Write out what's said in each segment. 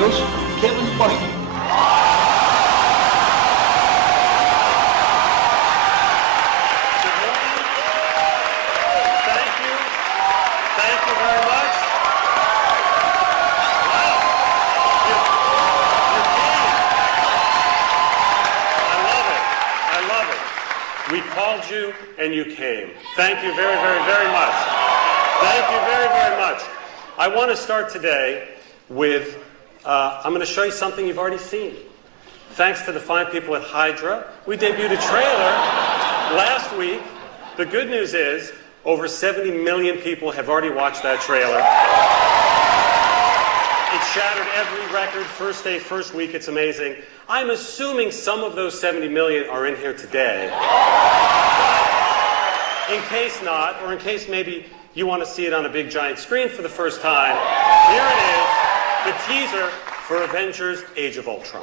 Studios, Keven. Thank you. Thank you very much. Wow. You came. I love it. We called you and you came. Thank you very, very, very much. Thank you very, very much. I want to start today with, I'm going to show you something you've already seen. Thanks to the fine people at Hydra, we debuted a trailer last week. The good news is, over 70 million people have already watched that trailer. It shattered every record, first day, first week, it's amazing. I'm assuming some of those 70 million are in here today. In case not, or in case maybe you want to see it on a big giant screen for the first time, here it is, the teaser for Avengers: Age of Ultron.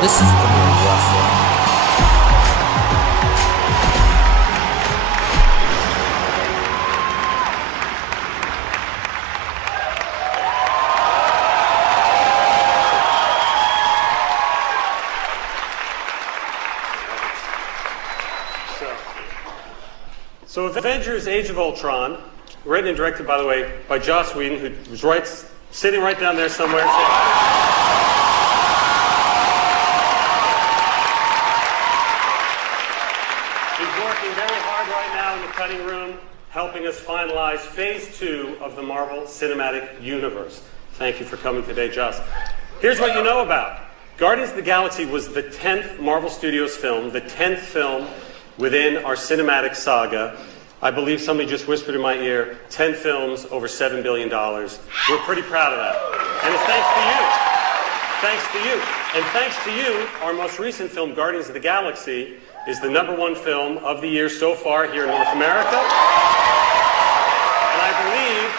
This is Premier Wrestling. So Avengers: Age of Ultron, written and directed, by the way, by Joss Whedon, who's sitting right down there somewhere. He's working very hard right now in the cutting room, helping us finalize Phase 2 of the Marvel Cinematic Universe. Thank you for coming today, Joss. Here's what you know about. Guardians of the Galaxy was the 10th Marvel Studios film, the 10th film within our cinematic saga. I believe somebody just whispered in my ear, 10 films, over $7 billion. We're pretty proud of that. And it's thanks to you. Thanks to you. And thanks to you, our most recent film, Guardians of the Galaxy, is the #1 film of the year so far here in North America. And I believe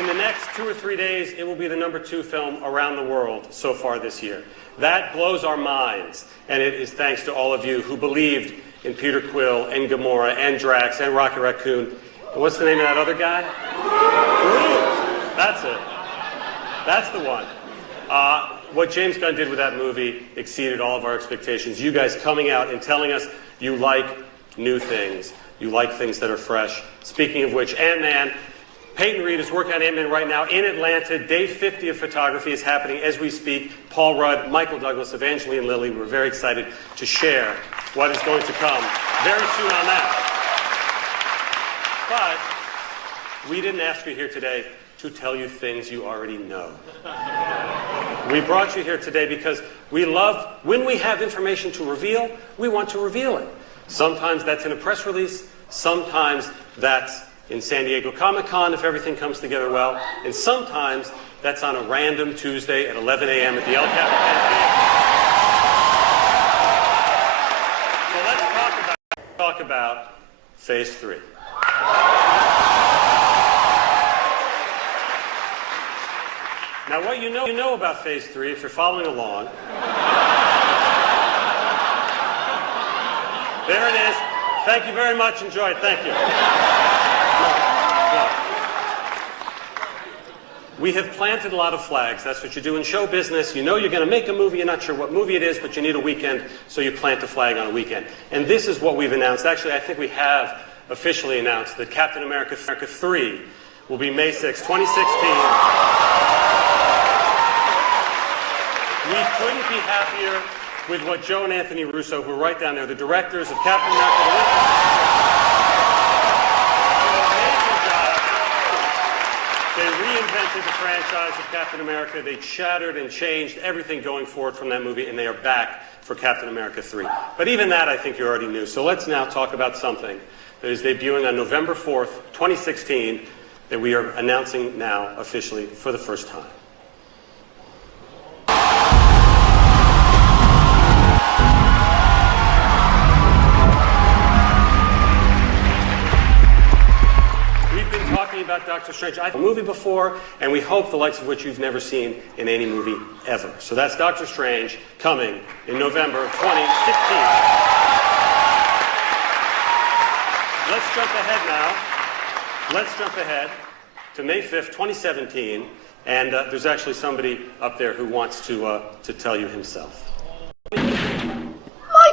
in the next 2 or 3 days, it will be the #2 film around the world so far this year. That blows our minds. And it is thanks to all of you who believed in Peter Quill, and Gamora, and Drax, and Rocket Raccoon. And what's the name of that other guy? Groot. That's it. That's the one. What James Gunn did with that movie exceeded all of our expectations. You guys coming out and telling us you like new things. You like things that are fresh. Speaking of which, Ant-Man, Peyton Reed is working on Ant-Man right now in Atlanta. Day 50 of photography is happening as we speak. Paul Rudd, Michael Douglas, Evangeline Lilly. We're very excited to share what is going to come very soon on that. But we didn't ask you here today to tell you things you already know. We brought you here today because we love, when we have information to reveal, we want to reveal it. Sometimes that's in a press release. Sometimes that's in San Diego Comic-Con if everything comes together well. And sometimes that's on a random Tuesday at 11 a.m. at the El Capitan. Talk about Phase 3. Now, what you know about Phase 3, if you're following along. There it is. Thank you very much. Enjoy it. Thank you. No. We have planted a lot of flags. That's what you do in show business. You know you're going to make a movie. You're not sure what movie it is, but you need a weekend, so you plant a flag on a weekend. And this is what we've announced. Actually, I think we have officially announced that Captain America 3 will be May 6, 2016. We couldn't be happier with what Joe and Anthony Russo, who are right down there, the directors of Captain America. They reinvented the franchise of Captain America. They shattered and changed everything going forward from that movie, and they are back for Captain America 3. But even that, I think you already knew. So let's now talk about something that is debuting on November 4th, 2016, that we are announcing now officially for the first time. Doctor Strange. I've seen a movie before, and we hope the likes of which you've never seen in any movie ever. So that's Doctor Strange coming in November of 2016. Let's jump ahead now. Let's jump ahead to May 5th, 2017, and there's actually somebody up there who wants to tell you himself.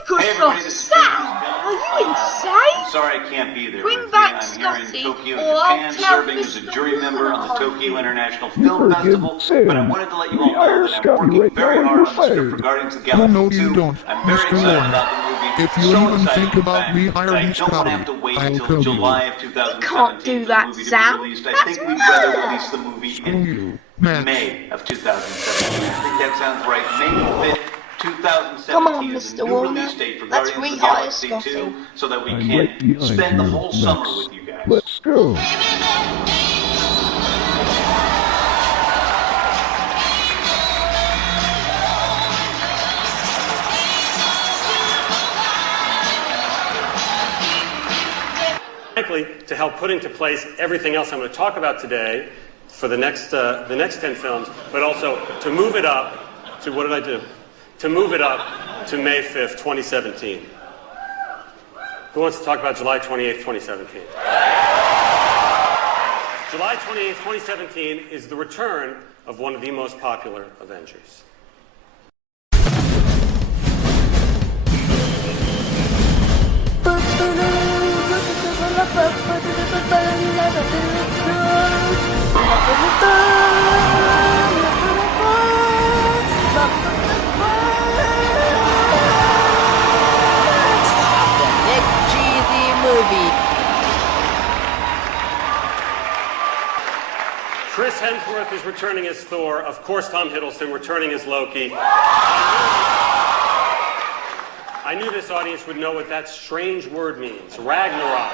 Microsoft, Sam, are you insane? I'm sorry I can't be there. Bring back I'm here Scotty, in Tokyo, or I'll Japan, tell serving as a Mr. jury member on the Walker. Tokyo International Film Festival. But I wanted to let you all know that I'm working very hard on the script for Guardians of the Oh, Galaxy no, 2. you don't, I'm very Mr. excited Warner. about the movie. If you So even excited, think in about fact, me that hiring I don't want to Scotty, have to wait I'll until tell you. July of 2017 can't do for that, the movie to Sam. be released. I That's think we'd rather mad. release the movie Screw in you, Max. May of 2017. I think that sounds right. May 5th. 2017 Come on, is the Mr. new Warner. release date for Let's Guardians of the rehire Galaxy Scotty. 2 so that we I'm can right behind spend the you, whole Max. summer with you guys. Let's go. Frankly, to help put into place everything else I'm going to talk about today for the next 10 films, but also to move it up to, what did I do? To move it up to May 5th, 2017. Who wants to talk about July 28th, 2017? July 28th, 2017 is the return of one of the most popular Avengers. The Nick Cheesy Movie. Chris Hemsworth is returning as Thor. Of course, Tom Hiddleston returning as Loki. I knew this audience would know what that strange word means, Ragnarok.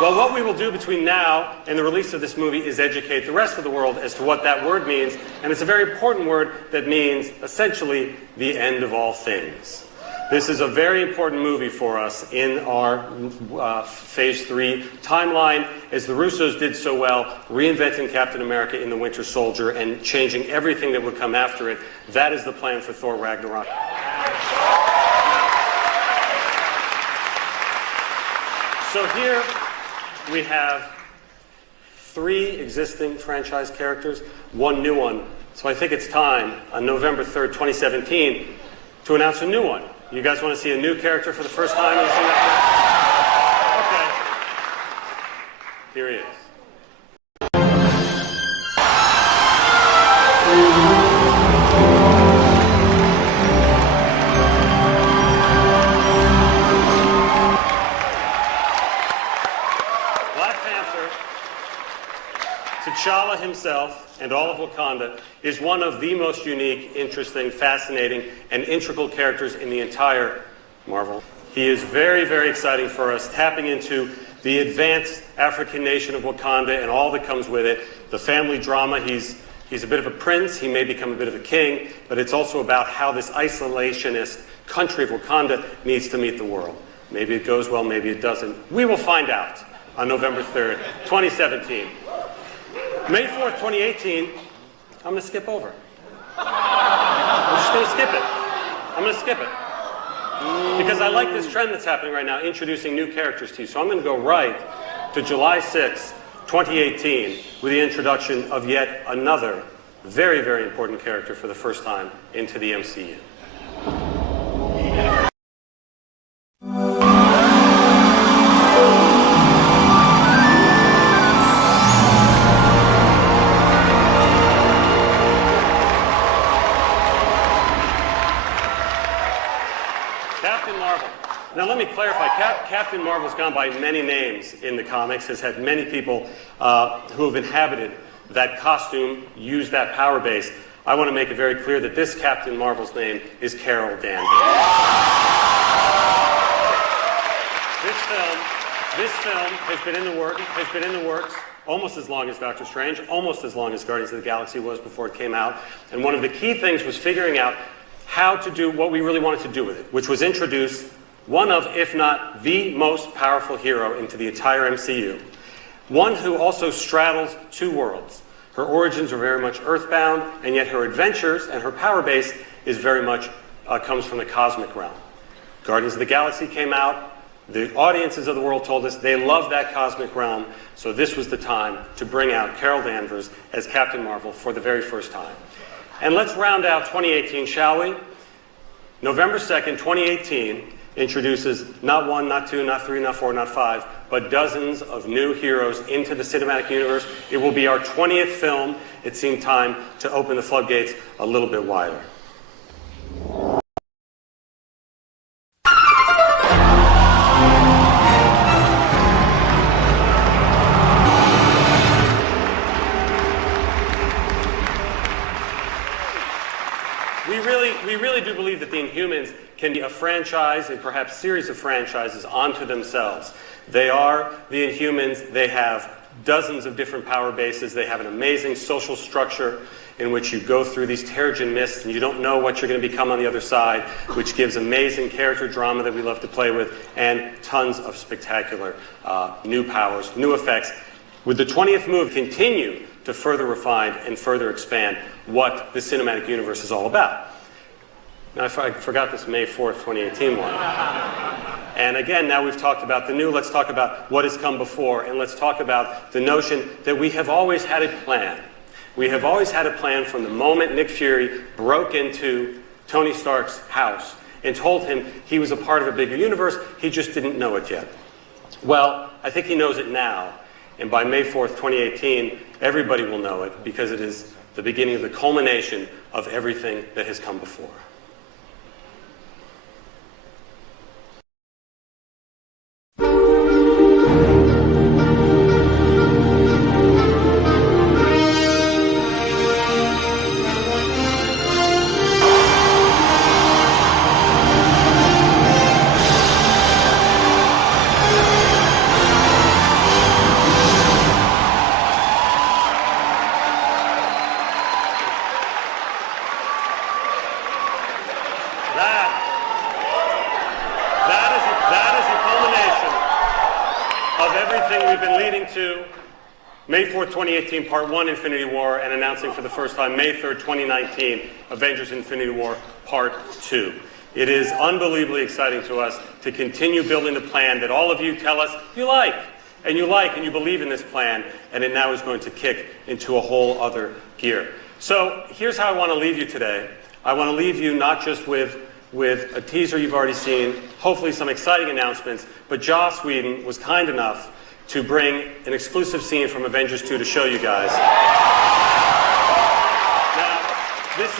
Well, what we will do between now and the release of this movie is educate the rest of the world as to what that word means, and it's a very important word that means, essentially, the end of all things. This is a very important movie for us in our Phase 3 timeline, as the Russos did so well, reinventing Captain America in the Winter Soldier and changing everything that would come after it. That is the plan for Thor Ragnarok. So here we have 3 existing franchise characters, 1 new one. So I think it's time on November 3rd, 2017, to announce a new one. You guys want to see a new character for the first time? Okay. Here he is. Black Panther, T'Challa himself, and all of Wakanda is one of the most unique, interesting, fascinating, and integral characters in the entire Marvel. He is very, very exciting for us, tapping into the advanced African nation of Wakanda and all that comes with it, the family drama. He's a bit of a prince, he may become a bit of a king, but it's also about how this isolationist country of Wakanda needs to meet the world. Maybe it goes well, maybe it doesn't. We will find out on November 3rd, 2017. May 4th, 2018, I'm going to skip over. I'm just going to skip it. I'm going to skip it. Because I like this trend that's happening right now, introducing new characters to you. So I'm going to go right to July 6th, 2018, with the introduction of yet another very, very important character for the first time into the MCU. Captain Marvel. Now let me clarify, Captain Marvel's gone by many names in the comics, has had many people who have inhabited that costume, used that power base. I want to make it very clear that this Captain Marvel's name is Carol Danvers. This film has been in the works almost as long as Doctor Strange, almost as long as Guardians of the Galaxy was before it came out. And one of the key things was figuring out how to do what we really wanted to do with it, which was introduce one of, if not the most powerful hero into the entire MCU. one who also straddles two worlds. Her origins are very much earthbound, and yet her adventures and her power base is very much comes from the cosmic realm. Guardians of the Galaxy came out. The audiences of the world told us they love that cosmic realm, so this was the time to bring out Carol Danvers as Captain Marvel for the very first time. And let's round out 2018, shall we? November 2nd, 2018 introduces not one, not two, not three, not four, not five, but dozens of new heroes into the cinematic universe. It will be our 20th film. It seemed time to open the floodgates a little bit wider. We really do believe that the Inhumans can be a franchise and perhaps series of franchises onto themselves. They are the Inhumans. They have dozens of different power bases. They have an amazing social structure in which you go through these Terrigen mists and you don't know what you're going to become on the other side, which gives amazing character drama that we love to play with, and tons of spectacular new powers, new effects. With the 20th movie, continue to further refine and further expand what the cinematic universe is all about. Now, I forgot this May 4th, 2018 one. And again, now we've talked about the new, let's talk about what has come before, and let's talk about the notion that we have always had a plan. We have always had a plan from the moment Nick Fury broke into Tony Stark's house and told him he was a part of a bigger universe, he just didn't know it yet. Well, I think he knows it now, and by May 4th, 2018, everybody will know it because it is the beginning of the culmination of everything that has come before. May 4th, 2018, Part 1, Infinity War, and announcing for the first time, May 3rd, 2019, Avengers Infinity War, Part 2. It is unbelievably exciting to us to continue building the plan that all of you tell us you like, and you believe in this plan, and it now is going to kick into a whole other gear. So here's how I want to leave you today. I want to leave you not just with a teaser you've already seen, hopefully some exciting announcements, but Joss Whedon was kind enough to bring an exclusive scene from Avengers 2 to show you guys. Now, this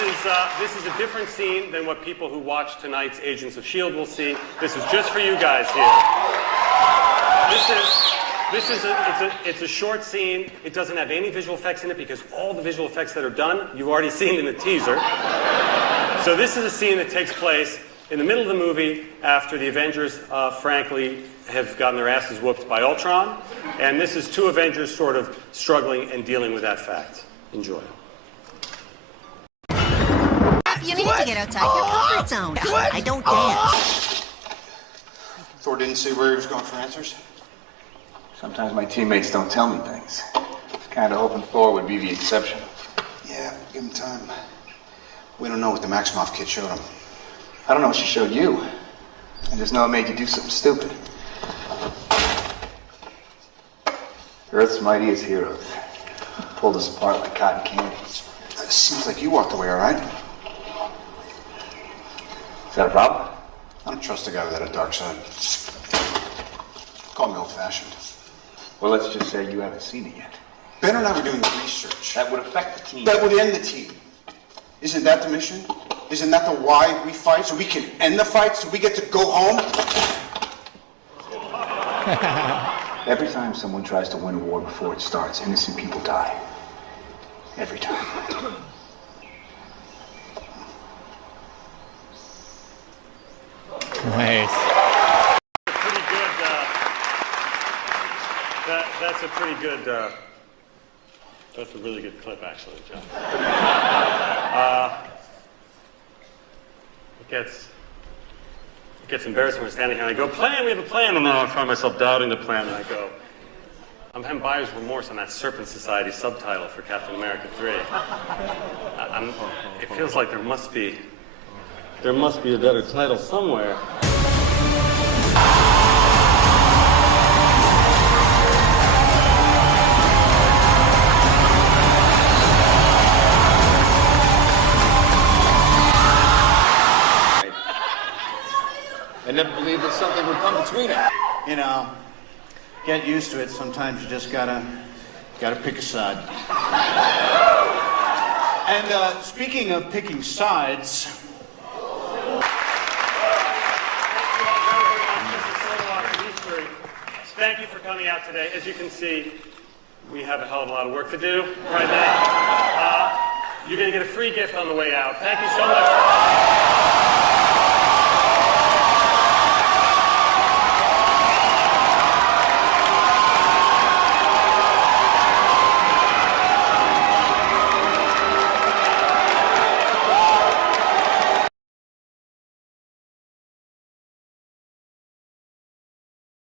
is a different scene than what people who watch tonight's Agents of S.H.I.E.L.D. will see. This is just for you guys here. It's a short scene. It doesn't have any visual effects in it because all the visual effects that are done, you've already seen in the teaser. So this is a scene that takes place in the middle of the movie after the Avengers, frankly, have gotten their asses whooped by Ultron. And this is two Avengers sort of struggling and dealing with that fact. Enjoy. You need to get outside your comfort zone. I don't dance. Thor didn't say where he was going for answers? Sometimes my teammates don't tell me things. I was kind of hoping Thor would be the exception. Yeah, give him time. We don't know what the Maximoff kid showed him. I don't know what she showed you. I just know it made you do something stupid. Earth's mightiest heroes pulled us apart like cotton candy. Seems like you walked away, all right? Is that a problem? I don't trust a guy without a dark side. Call me old-fashioned. Well, let's just say you haven't seen it yet. Ben and I were doing the research. That would affect the team. That would end the team. Isn't that the mission? Isn't that the why we fight? So we can end the fight, so we get to go home? Every time someone tries to win a war before it starts, innocent people die. Every time. Nice. Pretty good. That's a pretty good. That's a really good clip, actually, John. It gets embarrassing when I'm standing here and I go, plan, we have a plan, and then I find myself doubting the plan, and I go, I'm having buyer's remorse on that Serpent Society subtitle for Captain America 3. It feels like there must be a better title somewhere. I never believed that something would come between us. You know, get used to it. Sometimes you just gotta pick a side. And speaking of picking sides. Thank you for coming out today. As you can see, we have a hell of a lot of work to do right now. You're going to get a free gift on the way out. Thank you so much.